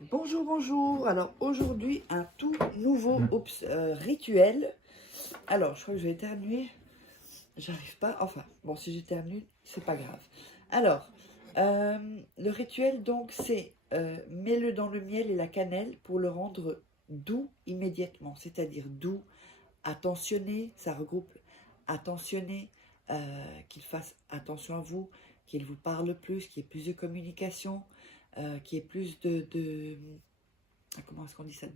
Bonjour, bonjour. Alors aujourd'hui, un tout nouveau rituel. Alors, je crois que je vais éternuer. J'arrive pas. Enfin, bon, si j'éternue, c'est pas grave. Alors, le rituel, donc, c'est mets-le dans le miel et la cannelle pour le rendre doux immédiatement. C'est-à-dire doux, attentionné. Ça regroupe attentionné, qu'il fasse attention à vous, qu'il vous parle plus, qu'il y ait plus de communication, qu'il y ait plus comment est-ce qu'on dit ça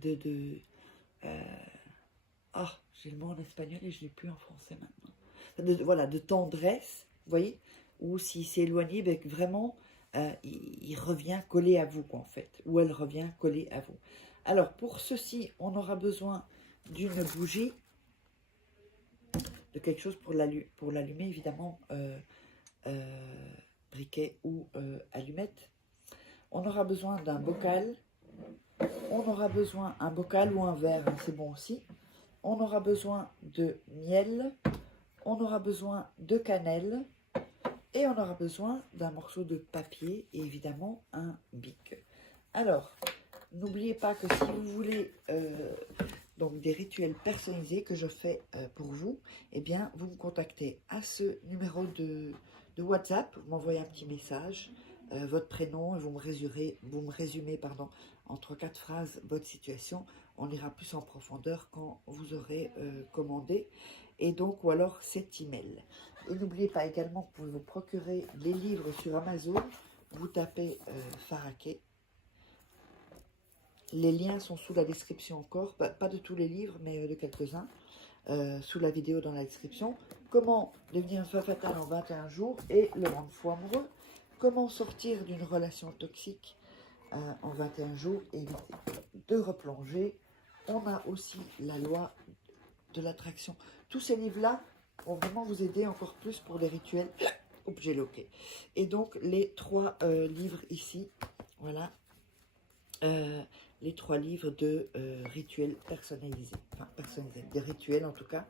ah, j'ai le mot en espagnol et je ne l'ai plus en français maintenant. Voilà, de tendresse, vous voyez, ou s'il s'est éloigné, ben, vraiment, il revient collé à vous, quoi, en fait, ou elle revient collée à vous. Alors, pour ceci, on aura besoin d'une bougie, de quelque chose pour l'allumer, évidemment, briquet ou allumette. On aura besoin d'un bocal. On aura besoin d'un bocal ou un verre, hein, c'est bon aussi. On aura besoin de miel, on aura besoin de cannelle et on aura besoin d'un morceau de papier et évidemment un bic. Alors, n'oubliez pas que si vous voulez donc des rituels personnalisés que je fais pour vous, eh bien, vous me contactez à ce numéro de WhatsApp, vous m'envoyez un petit message, votre prénom, et vous me résumez pardon, en 3-4 phrases votre situation. On ira plus en profondeur quand vous aurez commandé, et donc, ou alors cet email. Et n'oubliez pas également que vous pouvez vous procurer les livres sur Amazon, vous tapez Faraké. Les liens sont sous la description encore, pas de tous les livres, mais de quelques-uns, sous la vidéo dans la description. Comment devenir une femme fatale en 21 jours et le rendre fou amoureux. Comment sortir d'une relation toxique en 21 jours et éviter de replonger. On a aussi la loi de l'attraction. Tous ces livres-là vont vraiment vous aider encore plus pour les rituels. Oups, j'ai loqué. Et donc, les 3 livres ici, voilà. Les 3 livres de rituels personnalisés, enfin personnalisés, des rituels en tout cas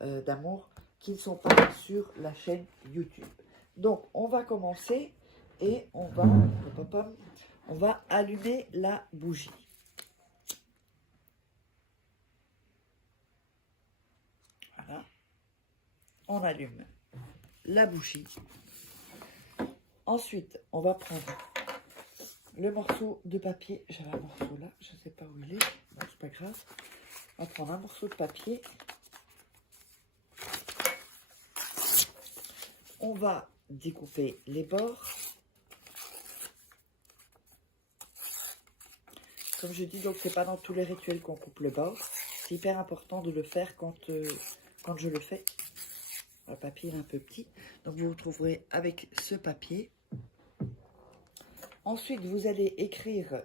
d'amour qui ne sont pas sur la chaîne YouTube. Donc on va commencer et on va allumer la bougie. Voilà, on allume la bougie. Ensuite, on va prendre le morceau de papier. J'avais un morceau là, je ne sais pas où il est. Bon, c'est pas grave. On va prendre un morceau de papier. On va découper les bords. Comme je dis, donc c'est pas dans tous les rituels qu'on coupe le bord. C'est hyper important de le faire quand je le fais. Le papier est un peu petit. Donc vous vous trouverez avec ce papier. Ensuite, vous allez écrire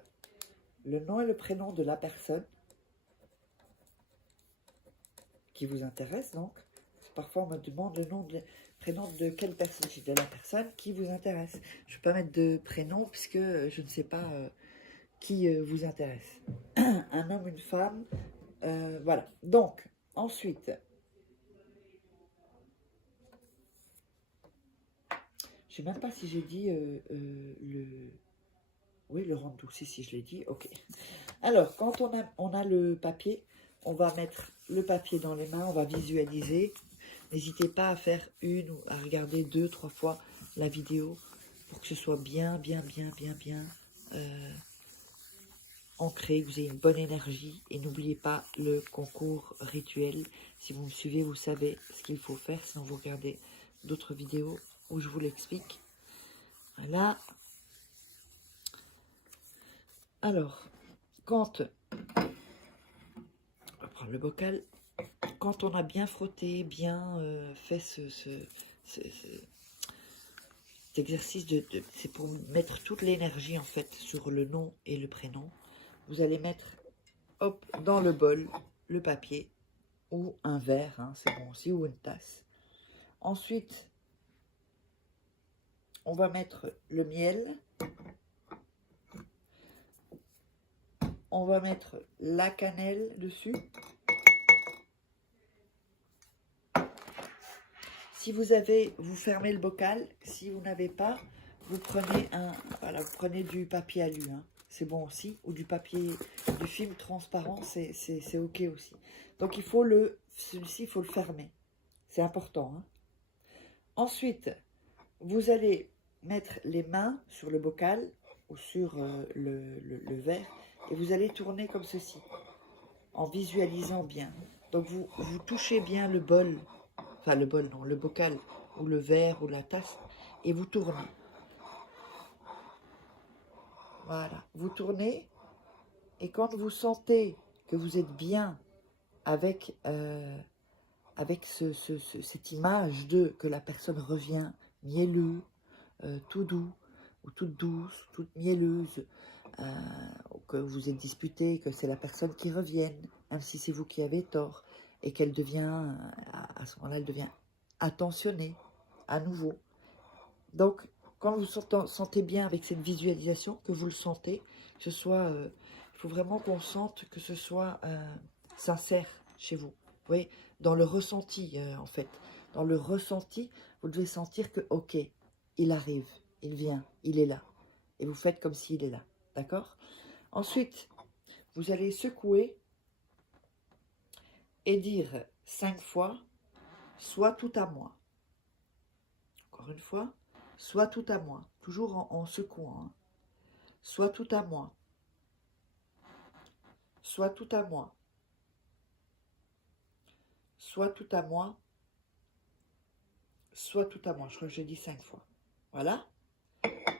le nom et le prénom de la personne qui vous intéresse. Donc, parfois on me demande le nom de prénom de quelle personne, de la personne qui vous intéresse. Je ne vais pas mettre de prénom puisque je ne sais pas qui vous intéresse. Un homme, une femme, voilà. Donc, ensuite, je ne sais même pas si j'ai dit oui, le rendre doux, si je l'ai dit, ok. Alors, quand on a le papier, on va mettre le papier dans les mains, on va visualiser. N'hésitez pas à faire une ou à regarder 2-3 fois la vidéo pour que ce soit bien ancré, que vous ayez une bonne énergie. Et n'oubliez pas le concours rituel. Si vous me suivez, vous savez ce qu'il faut faire. Sinon, vous regardez d'autres vidéos où je vous l'explique. Voilà. Alors, quand... On va prendre le bocal. Quand on a bien frotté, bien fait cet exercice, c'est pour mettre toute l'énergie en fait sur le nom et le prénom. Vous allez mettre, hop, dans le bol, le papier ou un verre, hein, c'est bon aussi, ou une tasse. Ensuite, on va mettre le miel. On va mettre la cannelle dessus. Si vous avez, vous fermez le bocal. Si vous n'avez pas, vous prenez vous prenez du papier alu. Hein. c'est bon aussi. Ou du papier, du film transparent, c'est ok aussi. Donc il faut celui-ci, il faut le fermer. C'est important. Hein. Ensuite, vous allez mettre les mains sur le bocal ou sur le verre et vous allez tourner comme ceci, en visualisant bien. Donc vous touchez bien le bol, enfin le bol non, le bocal ou le verre ou la tasse et vous tournez. Voilà, vous tournez et quand vous sentez que vous êtes bien avec, cette image que la personne revient mielleux, tout doux, ou toute douce, toute mielleuse, que vous êtes disputé, que c'est la personne qui revienne, même si c'est vous qui avez tort, et qu'elle devient, à ce moment-là, elle devient attentionnée, à nouveau. Donc, quand vous sentez bien avec cette visualisation, que vous le sentez, que ce soit, il faut vraiment qu'on sente que ce soit sincère chez vous. Vous voyez, dans le ressenti, en fait. Dans le ressenti, vous devez sentir que, ok, il arrive, il vient, il est là. Et vous faites comme s'il est là. D'accord? Ensuite, vous allez secouer et dire 5 fois, soit tout à moi. Encore une fois, soit tout à moi. Toujours en secouant. Hein. Soit tout à moi. Soit tout à moi. Soit tout à moi. Soit tout à moi. Je crois que j'ai dit 5 fois. Voilà.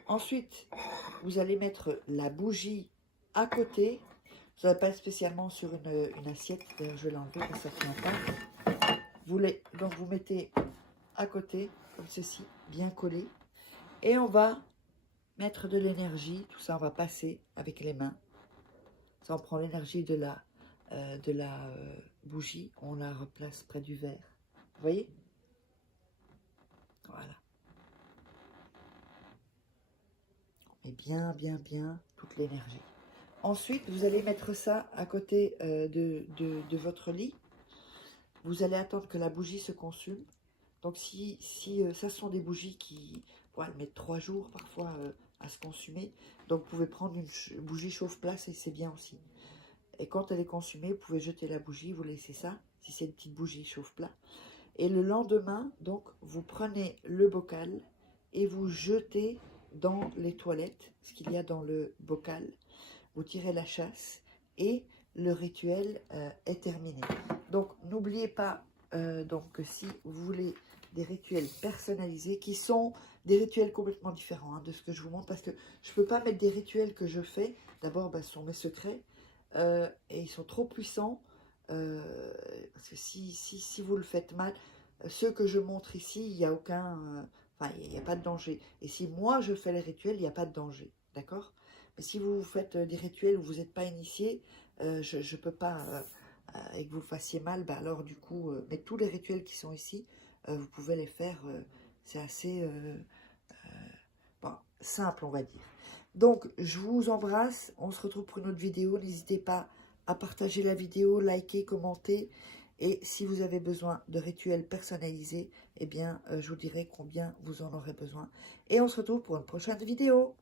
Ensuite, vous allez mettre la bougie à côté. Ça ne va pas être spécialement sur une assiette. D'ailleurs, je vais l'enlever parce que ça ne tient pas. Donc, vous mettez à côté, comme ceci, bien collé. Et on va mettre de l'énergie. Tout ça, on va passer avec les mains. Ça, on prend l'énergie de la bougie. On la replace près du verre. Vous voyez? Voilà. On met bien, bien, bien toute l'énergie. Ensuite, vous allez mettre ça à côté de votre lit. Vous allez attendre que la bougie se consume. Donc, si ça sont des bougies qui elles mettent 3 jours parfois à se consumer. Donc, vous pouvez prendre une bougie chauffe-place et c'est bien aussi. Et quand elle est consumée, vous pouvez jeter la bougie, vous laissez ça, si c'est une petite bougie chauffe-plat. Et le lendemain, donc, vous prenez le bocal et vous jetez dans les toilettes ce qu'il y a dans le bocal. Vous tirez la chasse et le rituel est terminé. Donc, n'oubliez pas que si vous voulez des rituels personnalisés, qui sont des rituels complètement différents de ce que je vous montre, parce que je ne peux pas mettre des rituels que je fais. D'abord, ce sont mes secrets et ils sont trop puissants. Parce que si vous le faites mal, ceux que je montre ici, il n'y a aucun... il n'y a pas de danger. Et si moi, je fais les rituels, il n'y a pas de danger. D'accord? Mais si vous faites des rituels où vous n'êtes pas initié, je ne peux pas, et que vous le fassiez mal, alors du coup, mais tous les rituels qui sont ici, vous pouvez les faire, c'est assez simple, on va dire. Donc, je vous embrasse, on se retrouve pour une autre vidéo, n'hésitez pas à partager la vidéo, liker, commenter, et si vous avez besoin de rituels personnalisés, eh bien, je vous dirai combien vous en aurez besoin. Et on se retrouve pour une prochaine vidéo.